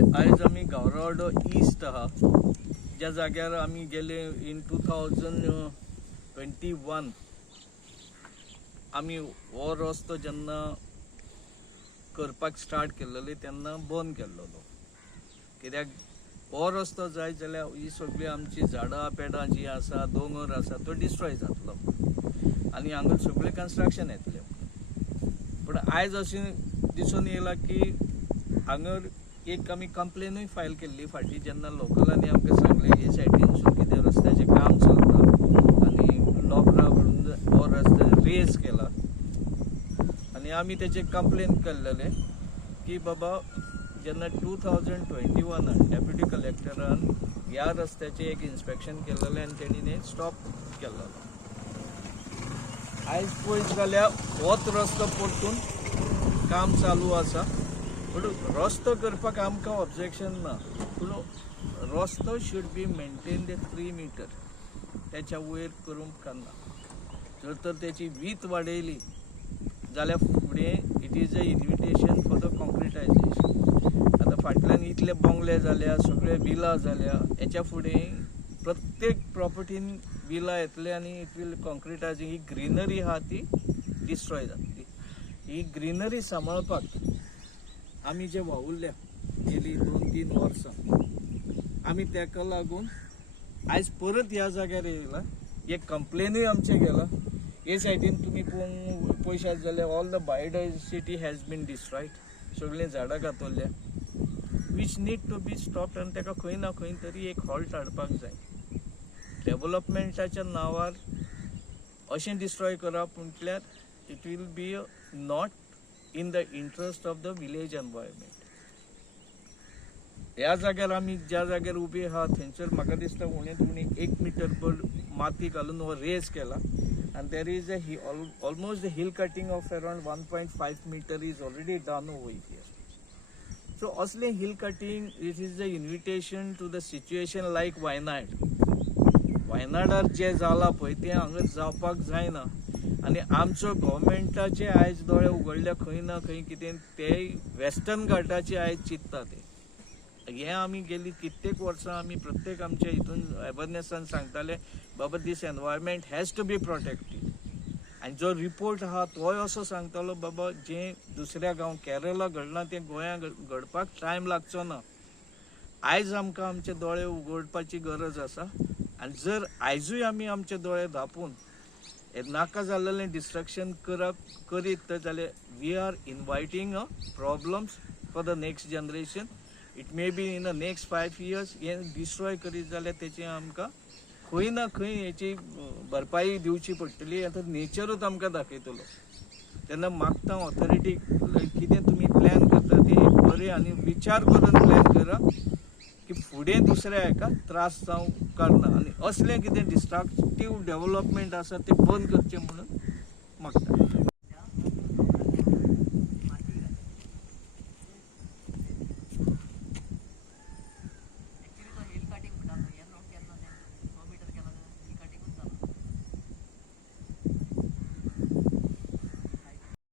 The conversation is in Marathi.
आयज आमी गावराडो ईस्ट आहा ज्या जाग्यार आमी गेले इन 2021 आमी हो रस्तो जेन्ना करपाक स्टार्ट केल्लेली तेन्ना बंद केल्लो कित्याक हो रस्तो जाय जाल्यार ही सगळी आमची झाडां पेडां जी आसा दोंगर आसा तो डिस्ट्रॉय जातलो आनी हांगा सगळें कन्स्ट्रक्शन येतलें पूण आयज अशें दिसून येयला की हांगा एक आमी कंप्लेनूय फायल केल्ली फाटीं जेन्ना लोकलांनी आमकां सांगलें हे सायडीनसून कितें रस्त्याचें काम चलता आनी लोकरा म्हणून हो रस्तो रेज केला आनी आमी तेचे कंप्लेन केल्लेले की बाबा जेन्ना 2021 डेप्युटी कलेक्टरान ह्या रस्त्याचें एक इन्स्पेक्शन केल्लेलें आनी तेणीन स्टॉप केल्लो आयज पळयत जाल्यार होच रस्तो परतून काम चालू आसा पूण रस्तो करपाक आमकां ऑब्जेक्शन ना पूण रस्तो शूड बी मेंटेन्ड 3 मीटर त्याच्या वयर करूंक कांना जर तर त्याची वीथ वाडयली जाल्यार फुडें it is a invitation for the concretization आतां फाटल्यान इतले बंगले जाल्या सगळे विला जाल्या हेच्या फुडें प्रत्येक प्रॉपर्टीन विला येतले आनी इट वील कॉन्क्रिटायजिंग ही ग्रीनरी आहा ती डिस्ट्रॉय जातली ही ग्रीनरी सांबाळपाक आमी जे वावुरल्या गेली 2-3 वर्सां आमी तेका लागून आयज परत ह्या जाग्यार येयला एक कंप्लेनूय आमचे गेला हे सायडीन तुमी पळयशात जाल्यार all the biodiversity has been destroyed सगळीं झाडां घातोल्ल्या which need to be stopped आनी तेका खंय ना खंय तरी एक हॉल्ट हाडपाक जाय डेव्हलपमेंटाच्या नांवार अशें डिस्ट्रॉय करप म्हटल्यार it will be not in the interest of the village environment ह्या जाग्यार आमी ज्या जाग्यार उबे आहा थंयसर म्हाका दिसता उणेंत उणी 1 मीटर भर माती घालून हो रेज केला and there is almost the hill cutting of around 1.5 meter is already done over here. So asle hill cutting, it is the invitation to the situation like Wayanadar जे जाला पळय ते हांगा जावपाक जायना आनी आमचो गव्हर्मेंटाचे आयज दोळे उगडल्या खंय ना खंय कितें ते वेस्टर्न घाटाचे आयज चिंतता ते हे आमी गेली कित्येक वर्सां आमी प्रत्येक आमच्या हितून अवेरनेसान सांगताले बाबा this environment has to be protected आनी जो रिपोर्ट आहा तोय असो सांगतालो बाबा जे दुसऱ्या गांव केरला घडलां ते गोंया घडपाक टायम लागचो ना आयज आमकां आमचे दोळे उगडपाची गरज आसा आनी जर आयजूय आमी आमचे दोळे धांपून हे नाका जाल्लेलें डिस्ट्रक्शन करीत जाल्यार we are inviting a problems for the next generation it may be in the next 5 years हे डिस्ट्रॉय करीत जाल्यार तेची आमकां खंय ना खंय हेची भरपाई दिवची पडटली आतां नेचरूच आमकां दाखयतलो तेन्ना मागता ऑथॉरिटी कितें तुमी प्लॅन करता ते बरें आनी विचार करून प्लॅन करा की फुडें दुसऱ्या हाका त्रास जावंक काडना आनी असलें कितें डिस्ट्रक्टीव डेव्हलपमेंट आसा तें बंद करचें म्हणून मागता